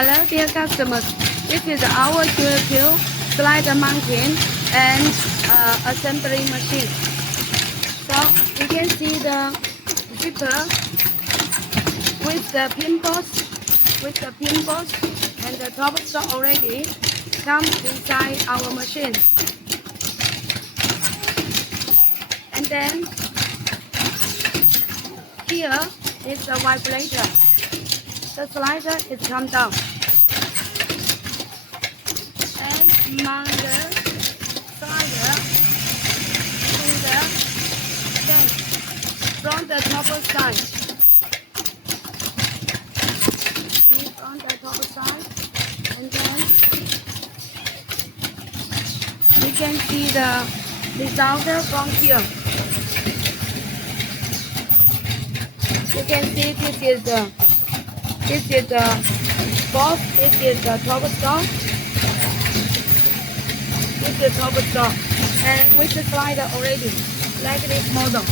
Hello dear customers, this is our QQ slider mounting and assembly machine. So you can see the zipper with the pinballs and the top stock already comes inside our machine. And then here is the vibrator. The slider is come down. And mount the slider to the stand from the top side. See from the top side, and then you can see the result from here. You can see this is the box, this is the top stock, this is top stock, and with the slider already, like this model.